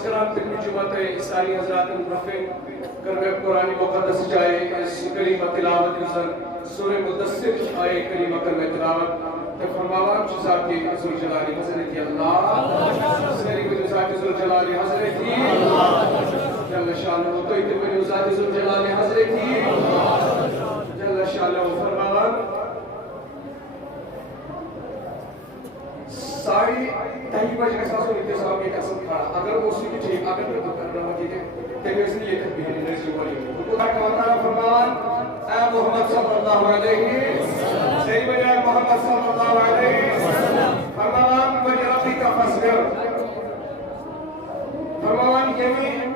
عرض کرام خدمت جماعت اسلامی حضرات رفع کرنے قرآن مقدس جائے اس کلمہ تلاوت نظر سورہ مدثر آئے کلمہ کرنے تلاوت فرماوان چو ذات ذوالجلال حضرت اللہ سری کو ذات ذوالجلال حضرت جل شانہ تو اتبنی ذات ذوالجلال حضرت جل شانہ فرماوان ساری تحیی بج کے ساتھ سنتے صاحب ایک اصل کھڑا اگر موسیقی ٹھیک اگر تو دکھر رہا مجھے تیرے اس لیے تکبیر نرسی والی تو تعالیٰ فرمان اے محمد صلی اللہ علیہ صحیح بجائے محمد صلی اللہ علیہ فرمان بجرابی کا فصبر فرمان یمین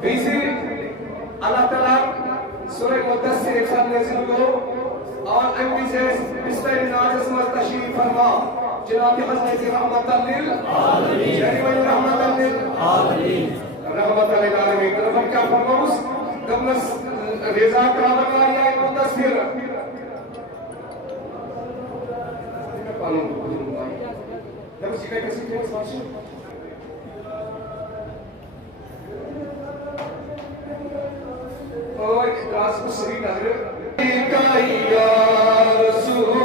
بیزی اللہ تعالیٰ سورہ مدثر ایک ساتھ نزل کو اور امبی سے بستر ناجس مستشیر فرما جناب حضرت رحمت للعالمین شریف رحمت للعالمین رحمت للعالمین طرف کیا فرماؤس دمس رضا کرامت آیا مدثر قانون کو دمس سکھائی کسی کے ساتھ اور ادراس کو سری نظر یا رسول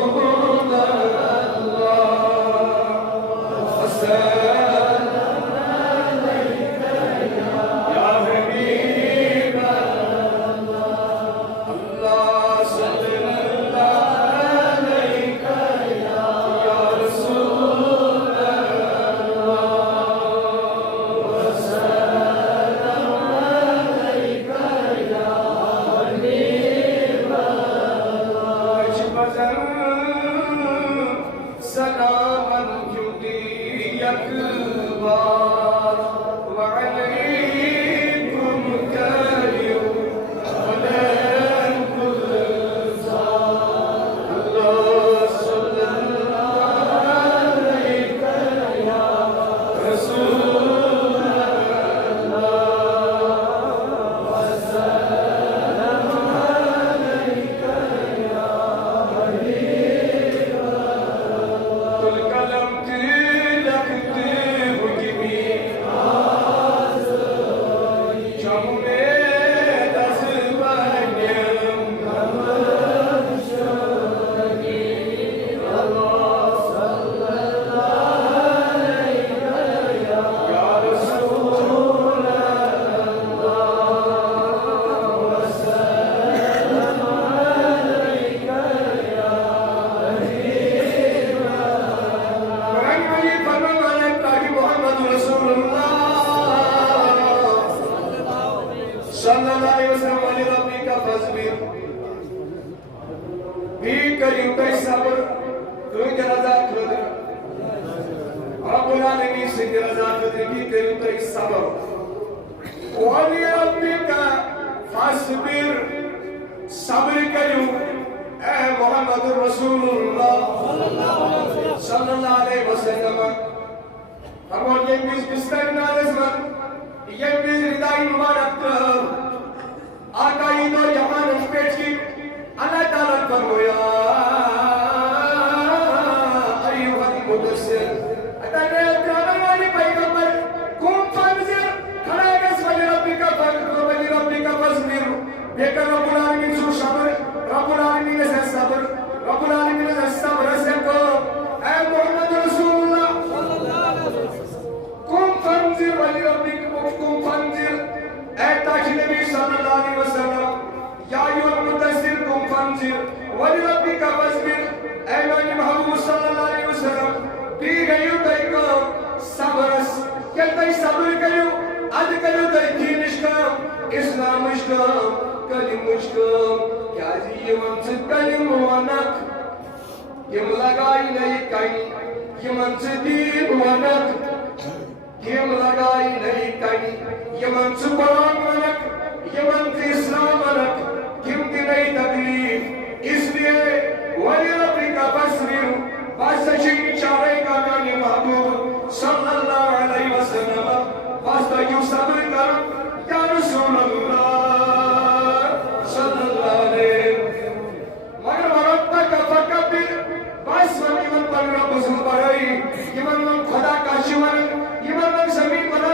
خدا کا شمن یہ من زمین بنا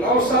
900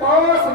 5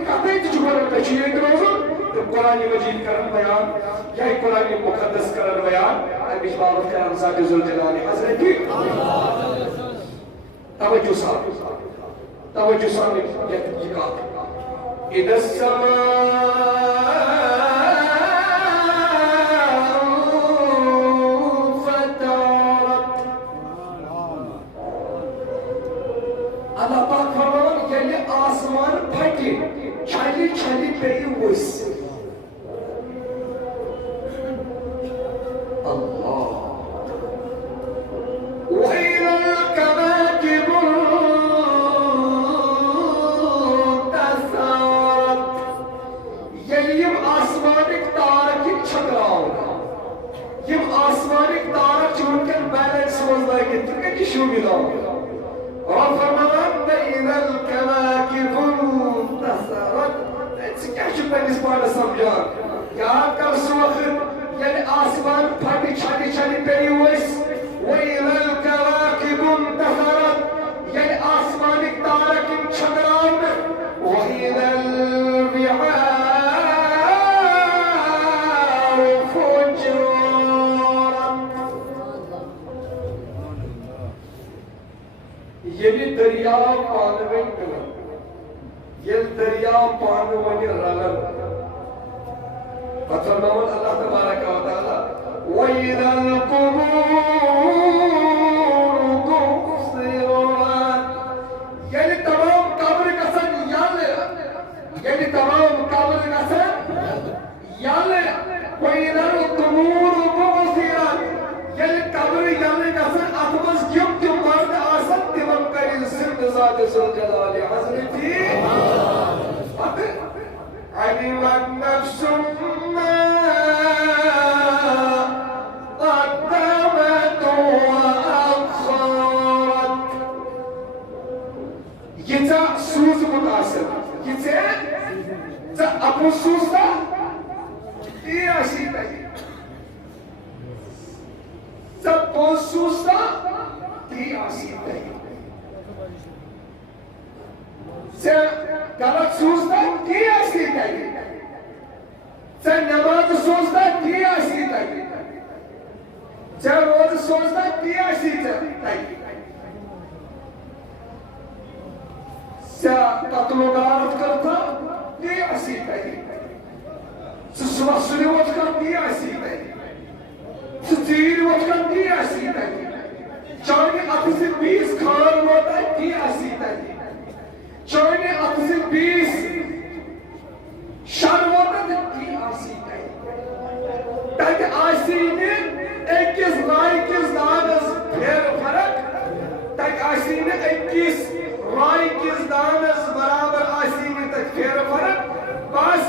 کتنے تجھوڑا تشیئے روزن تو قرآن مجید کرن بیان یا قرآن مقدس کرن بیان امیش بابت کرن ذات ذوالجلال حضرت کی توجہ صاحب یہ کہا اذا السماء چھلی پیئی ویس اللہ وَإِذَا الْكَوَاكِبُ انتَثَرَتْ یم آسمانک تارک یم چھکراؤ یم آسمانک تارک چونکن بیلنس مزدائی گئے تکے کشو ملاؤ اور فرمان وَإِذَا الْكَوَاكِبُ انتَثَرَتْ کیا چھو پہنس پانا سمجھان کیا کر سو وقت یعنی آسمان پھٹی چھٹی چھٹی پیئی ہوئیس وَإِذَا الْكَوَاكِبُ انتَثَرَتْ یعنی آسمانک تارک ان چھگران وَإِذَا الْبِحَارُ فُجِّرَتْ یہ بھی دریاء پانویں ملن یہ دریاء پانوانی رلن فترنون اللہ تبارک و تعالی وَإِذَا الْقُبُورُ تُبْصِرَتْ یعنی تمام قبر قسم یعنی تمام قبر قسم وَإِذَا الْقُبُورُ تُبْصِرَتْ یعنی قبر قسم اتمز کیوں مرد آسد تمام کری زند ذات ذوالجلال حضرتی علمت نفس ما قدمت وأخرت یہ سوز متاثر یہ اپو سوز دا یہ اسی تھی پو سوز دا یہ اسی تھی غلط سوزتا کی اصلی تھی نماز سوزتا کی اصلی تھی روز سوزتا کی اصلی تھی قتل و غارت کرتا کی اصلی تھی صبح سلیوت کر کی اصلی تھی تیر وقت کر کی اصلی تھی چاہنے اپنے سے 20 کھان ہوتا ہے کی اصلی تھی چوئنے اپنے بیس شروعات کی آسی گئی تاکہ آسی نے اکیس رائی کس دانس پھر فرق تاکہ آسی نے اکیس رائی کس دانس برابر آسی نے تک پھر فرق بس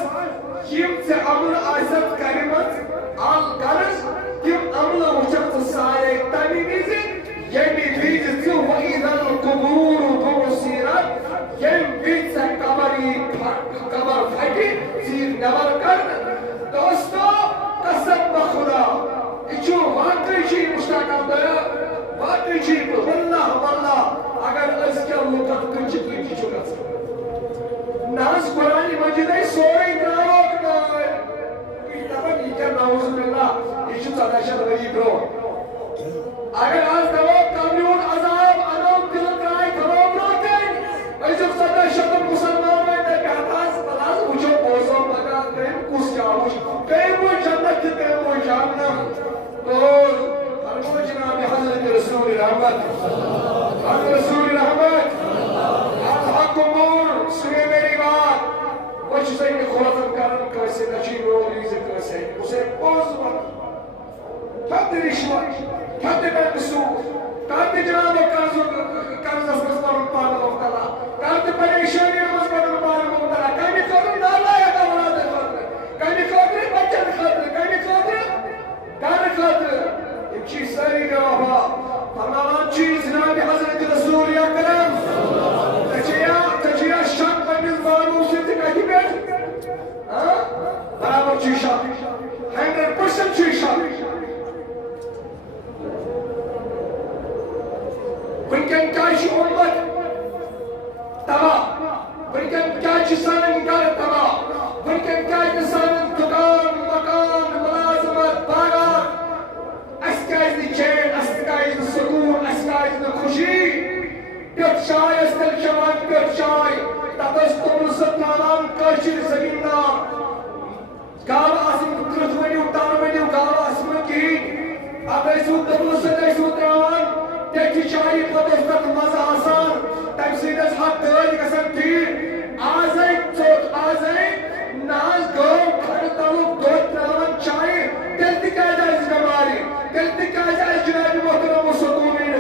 کیم سے عمل آسد کریمت آل کرس کیم عمل وچت سائے تانی نیزی یعنی بیجت سے وَإِذَا الْقُبُورُ بُعْصِرَتْ یم بیت سے قبر پھٹی زیر نبر کر دوستو قسم بخدا اچھو واقعی چی مشتاقم دیا واقعی چی واللہ اگر اس کے لوگت کنچ چھوڑا سکتا ناس قرآن مجید ہے سوئی دراوک نائے یہ تبا یہ کیا نعوذ باللہ یہ چھو صداشت غریب رو اگر آج دواک کامیون عذاب انام دلت رائے کھرام راکیں ایسا صداشت مسلمان میں تے کہتاز بلاز اچھو بوزوں لگا کہیں کس جاؤش کہیں وہ جنت کہیں وہ جانم تو ہر وہ جناب حضرت رسول رحمت حضرت رسول رحمت الحق امور سنے میری بات وچھ سے کہ خورتن کرن کیسے نچی رولی سے کیسے اسے بوز بات کھتے رشوت کھتے بینسو کھتے جناب قرض اسمسپر پانا مختلا کھتے پریشانی اسمسپر پانا مختلا کہیں کھتے نالا یا کمرہ دے خطر کہیں کھتے بچن خطر کہیں کھتے ایک چیز ساری جوابا فرمان چیز جناب حضرت رسول اکرم تجھیا شک بنیز بانو سے تکاہی بیٹھ برابر چیز شک 100% چیز شک وینکن کاشی امت شاي استل شوان كت شاي تقص تمل ستنان كاشر زمينار قال اسم كرت ونيو تان ونيو قال اسم كين ابيسو تمل ستايسو تران تكي شاي پتوستت مزا آسان تمسيدس حق دل قسم تیر آزائی چوت آزائی ناز گو کھڑ تلوک دوت تلوان چاہی دلتی کہا جائے اس گماری دلتی کہا جائے جناب محترم و سکونین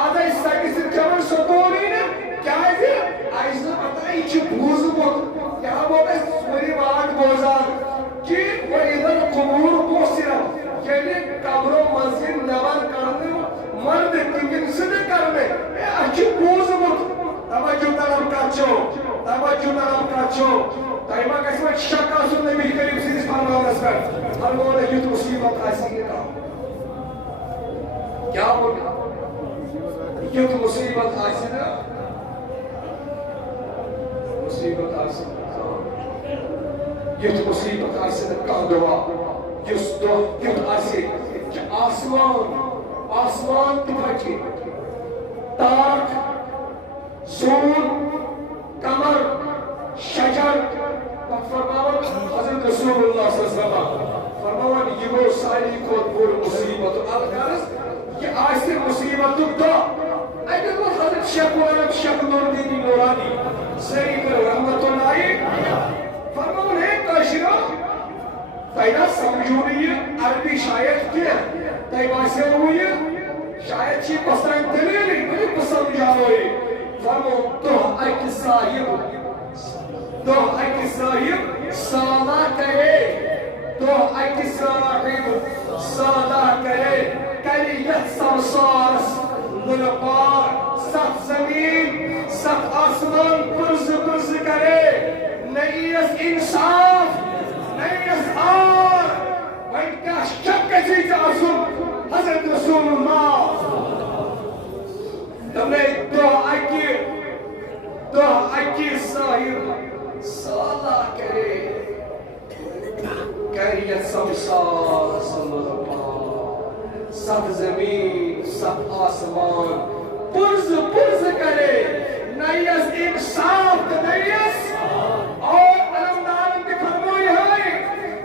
آزائی ساکی سرچمن سکونین کیا ہے جی آئیسا پتائی چی بھوز بود یہاں بوتا ہے سوری واد بوزان کی وَإِذَا الْقُبُورُ بُوسِرَتْ یعنی قبروں منزل نوان کرنے مرد تنگن سنے کرنے اچھی بوز بود توجہ طلب کچو توجہ طلب کچو تائمہ قسمت شکا سننے بھی کریم سیدس فرمانس پر فرمانے یہ تو مصیبت آسی لکھا کیا ہوگا یہ تو مصیبت آسی لکھا مصیبت آسی یہ تو مصیبت آسی لکھا دعا یہ تو آسی کہ آسمان تبھاکی تاک زور قمر شجر فرماون حضرت رسول اللہ صلی اللہ علیہ وسلم فرماون یہ وہ ساری کو بڑی مصیبت الغرض یہ آئیسی مصیبت دو اگر وہ حضرت شیخ العالم شیخ نوردین نورانی سید رحمت اللہ فرماون ہے کاشرہ تینا سمجھونی عربی شاید کیا تینا سے ہوئی شاید چی پسند دلیلی بلی پسند جاوئی فرماون تو ایک صاحب سالا کرے تو ایک صاحب سالا کرے کلیت سمسارس للپار ست زمین ست آسمان پرز کرے نیس انصاف نیس آر وین کا شک چیز آسم حضرت رسول اللہ تمہیں دو اکی صاحب سالا کرے کریت سمسار سمرپار ست زمین ست آسمان پرز کرے نیس انصاف نیس اور علمدار انتی فرموئی ہے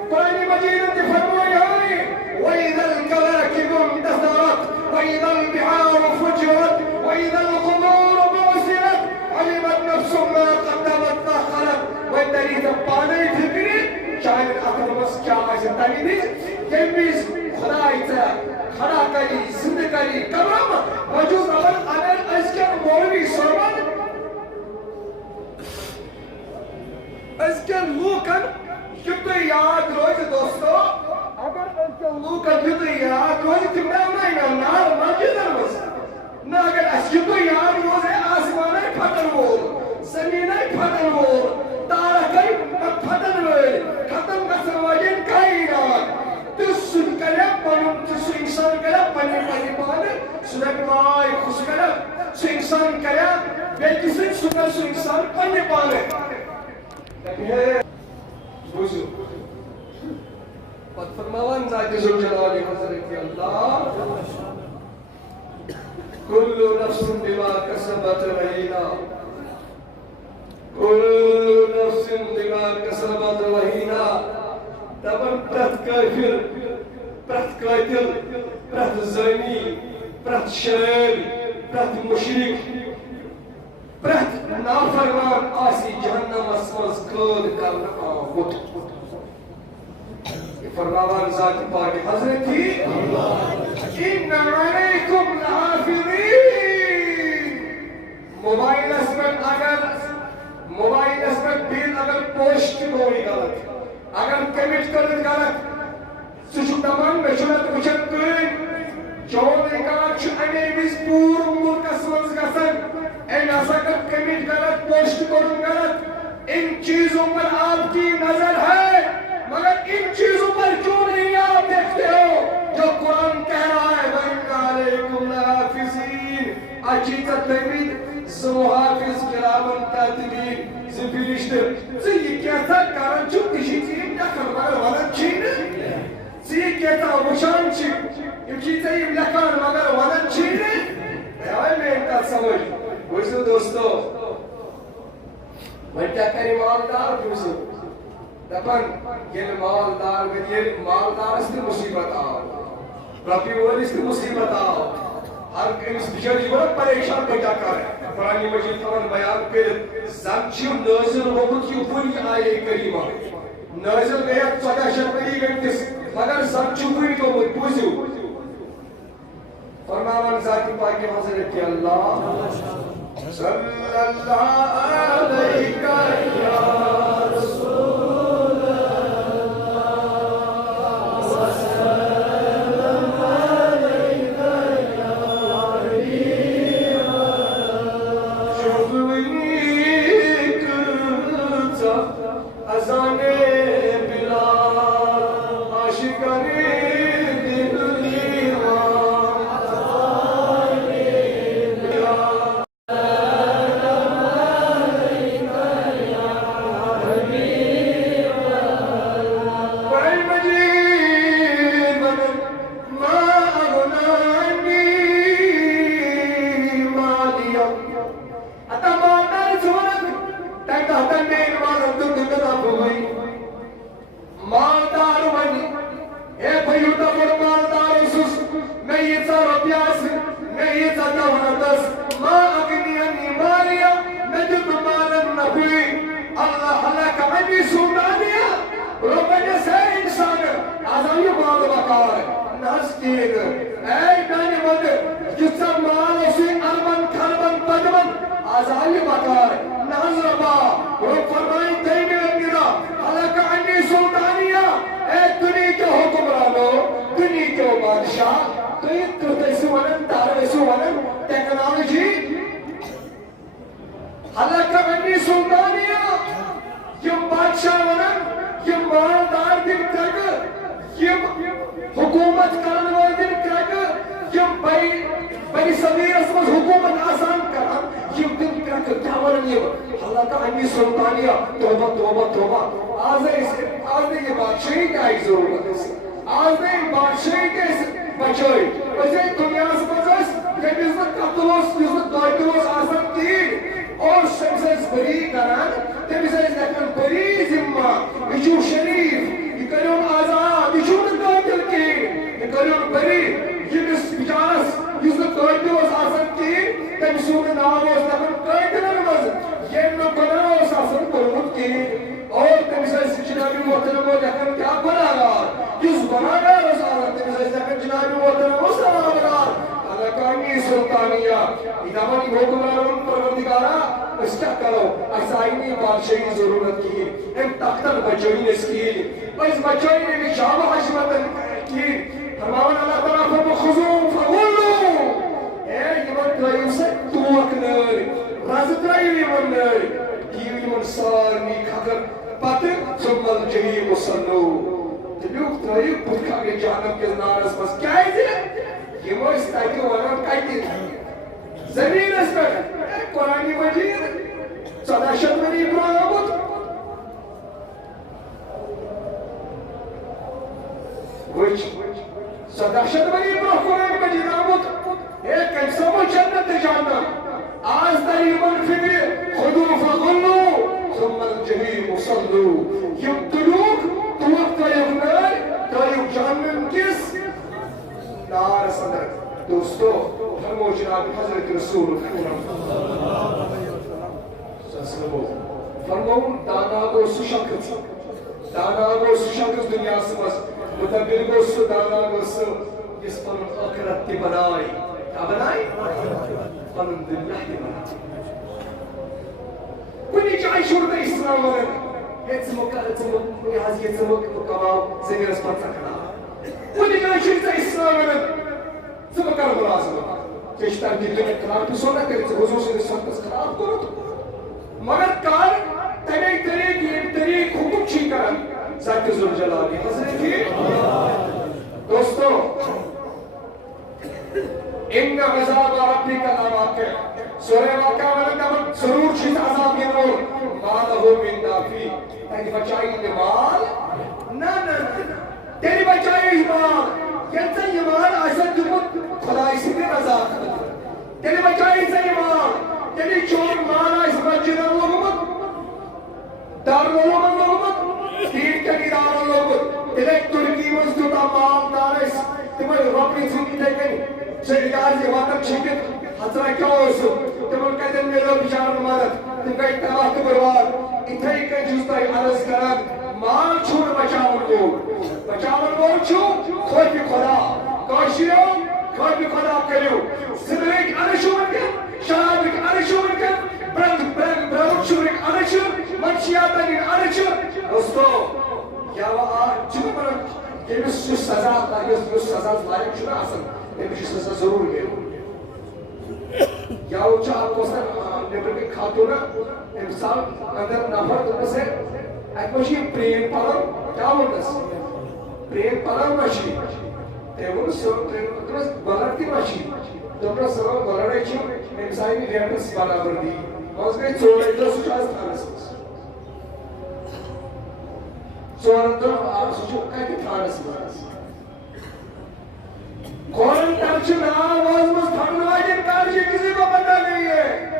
قرآن مجید انتی فرموئی ہے وَإِذَا الْكَوَاكِبُ انْتَثَرَتْ وَإِذَا الْبِحَارُ فُجِّرَتْ وَإِذَا الْقُبُورُ بُعْثِرَتْ علمت نفس ما قدمت تأخرت والدليل تباني تبني شاید اکر بس کیا آئیسے تبنی یمیز خدایتا خدا کری زند کری کمرم وجود اگر ازکر مولوی سرمان ازکر لوکن یکو یاد روز دوستو اگر ازکر لوکن یکو یاد روز تمہیں نار مسجد روز نہ اگر ازکر یاد روز آسمان پھٹن وول زمین پھٹن وول تارکائی پھٹن وول ختم گژھن واجن کائنات تس سن کرے پنن سو انسان کرے پنن پانے سنکمائی خوش کرے سو انسان کرے بیٹی سے سنر سو انسان پنن پانے بوزو پت فرماوان ذات ذوالجلال حضرت اللہ كل نفس بما كسبت رهينة كل نفس بما كسبت رهينة تبن پرت کافر پرت قاتل پرت زانی پرت شریر پرت مشرک پرت نافرمان آسی جہنم اسماز قد کرنا آمد یہ فرماوان ذات پاک حضرت تھی ان علیکم لحافظین موبائل اسمت بین اگر پوشت ہوئی غلط اگر کمیٹ کرد غلط سچو تمام بچنت وچت کرن چون ایکات چو امیز پور ملک اسمز گسن این اساکت کمیٹ غلط پوشت کرن غلط ان چیزوں پر آپ کی نظر ہے مگر ان چیزوں پر کیوں نہیں آپ دیکھتے ہو جو قرآن کہہ رہا ہے وَإِنَّ عَلَيْكُمْ لَحَافِظِينَ اچھیتا تحمید زمحافظ کرامن کاتبین زفیرشتر زی کہتا کارن چھو تشی تیم لکھن مگر ونن چھین زی کہتا وشان چھن یکی تیم لکھن مگر ونن چھین بیائی میں انتا سمجھ بوزو دوستو وجہ کرے مالدار بوزو دپن یہ مالدار میں یہ مالدار اس کی مصیبت آو ربی وال اس کی مصیبت آو ہر کس بچاری بہت پریشان بچا کر قرآن مجید فرمان بیان کر زنچی نازل ہوگت یہ بنی آئے کریمہ نازل گیا 14 شنوری گھنٹس مگر زنچی بنی کو مت بوزو فرمان ذاتی پاکی حضرت اللہ صلی اللہ علیہ یا رسول یعنی چون مانا اس مسجد لوگمت دارالعلوم لوگمت دین کے ادارہ لوگمت تیلے ترکی مزدود مال دارس تمہیں ربی زندگی دیکھیں سے اجازی وقت چھکت حضرہ کیا ہوسو تمہیں کہتے ہیں میرے بچار مدد تم کہیں تباہ تو برباد اتھائی کہیں جستا عرض کرن مال چھوڑ بچاون کو چھو خود بھی خدا کاشیوں خود بھی خدا کریو زندگی انشون کے شرابک انشون کے برگ شورک انشون منشیاتنی انشون دوستو یا وہ چھو پر یہ سزا لائق چھو نا اصل یہ سزا ضرور گئے یا وہ چاہ کوستا نیبر کے کھاتو نا انسان اگر نفر تمہیں سے ایک مجھے پرین پالم کیا ہوندس پرین پالم ماشی تیمون سر تمہیں بلرتی ماشی تمہیں سر بلرے چھو انسانی ریٹس برابر دی وہاں گئی چوڑے دو سچاز تھانس چوڑے آپ سچو کہتی تھانس مانس قرآن ترچن آواز مز تھانواجن کارجی کسی کو پتہ نہیں ہے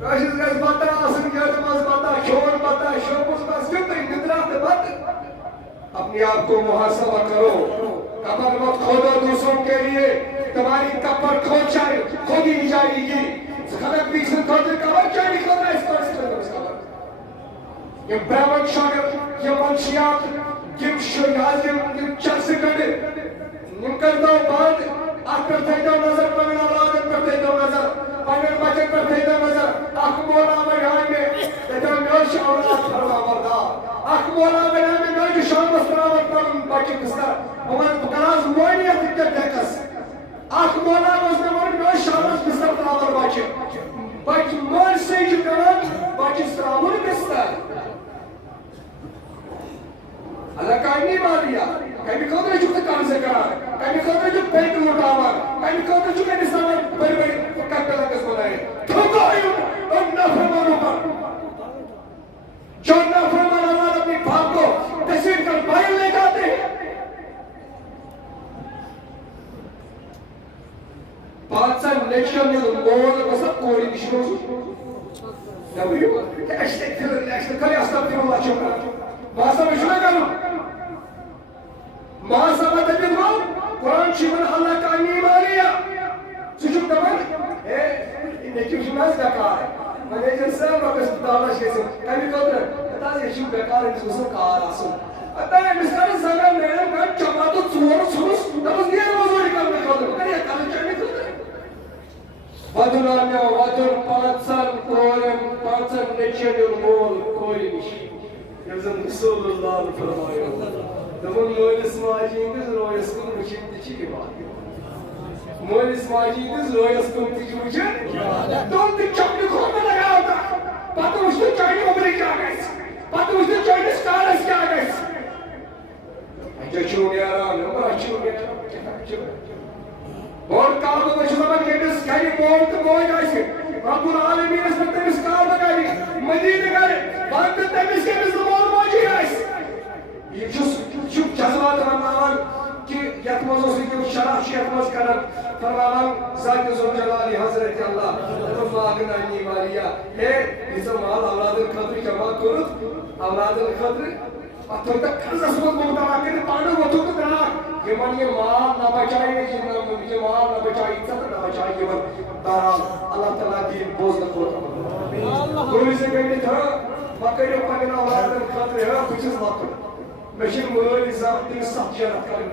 کاشت گز بطا آسن گرد مز بطا شور بطا شوپس مز کتنی ندرات بط اپنی آپ کو محاسبہ کرو کمر مت کھودو دوسروں کے لیے تمہاری کپر کھود جائے خود ہی جائے گی خلق بیسن کھود کمر چاہی خود رہا اس پر اس کمر یہ برامن شاگر یہ منشیات یہ شریعات یہ چرسی کردے نمکر دو بعد آپ پر تھے دو نظر پنگن اولادت پر تھے دو نظر پنگن بچن پر تھے دو نظر آخ مولا مرحان میں تیتا میوش اولاد فرما مردار آخ مولا مرحان میں میوش شام مستراوت پر بچن کسکر ہمان بکراز موینیت اکتر دیکھس آخ مولا مزنمون میوش شام مستر تراور بچن بچن مر سیج کرن بچن ستراور کسکر اللہ کائنی ماریا کمی خودر چکتے کام سے کرا کمی خودر چکتے پیٹ لٹاوا کمی خودر چکتے نسانا بڑی بڑی فکر پیدا کس بنائے تھوکو آئیو اور نافرمانوں پر جو نافرمان اللہ اپنی بھاگ کو تصویر کر بائل لے جاتے ہیں پانچا نیکشن یہ مول بسا کوئی نشنو نبیو ایشتے کلی استغفر اللہ چکا ماسا مشنہ کرو ماسا متبید رو قرآن شیمن اللہ کا نیم آلیا سجب دمان نیکی شماز بکار ہے منیجر صاحب وقت دالا شیسن کمی قدر اتاز یشیب بکار انسوسن کار آسن اتاز مسکر زنگا میرم کن چماتو چور سوس نمز دیر موضوعی کرنے قدر کنی اکالی چاہنی قدر وادن آمیا وادن پانچان قرآن پانچان نیچن مول کوئی نشی یزن رسول اللہ فرمائے دمون مولس ماجیندز رویس کن وچن تچی عبادت مولس ماجیندز رویس کن تچی وچن تم تی چپنی خود میں لگا ہوتا پتہ وچن چاہنی عمری کیا گئیس پتہ وچن چاہنی سکارس کیا گئیس اچھا چونی آرام نمبر چونی آرام بہت کارو بچہ زمان گیٹس کہنی بہت موئی گائیسی رب العالمین اس میں تیمیس کار بگائی مدینہ گئے بانت تیمیس کے مزد مول موجی گائیس یہ چوب جذبات فرماوان کہ یتموز کی شرح یتموز کرن فرماوان ذات زلجلالی حضرت اللہ رب آگنانی مالیا ہے اس مال اولاد القدر جمع کرد اولاد القدر اتھو تک کرز اسمت مقدمہ کرد پانو وطو تو کرنا یہ من یہ مال نہ بچائی یہ مال نہ بچائی عزت نہ بچائی یہ من دارال اللہ تعالیٰ دین بوز نہ کھوتا کوئی سے کہنے تھا مکہ پاکنا اولاد القدر ہے کچھ وقت مشین مولوی صاحب تین سخت جنت کریں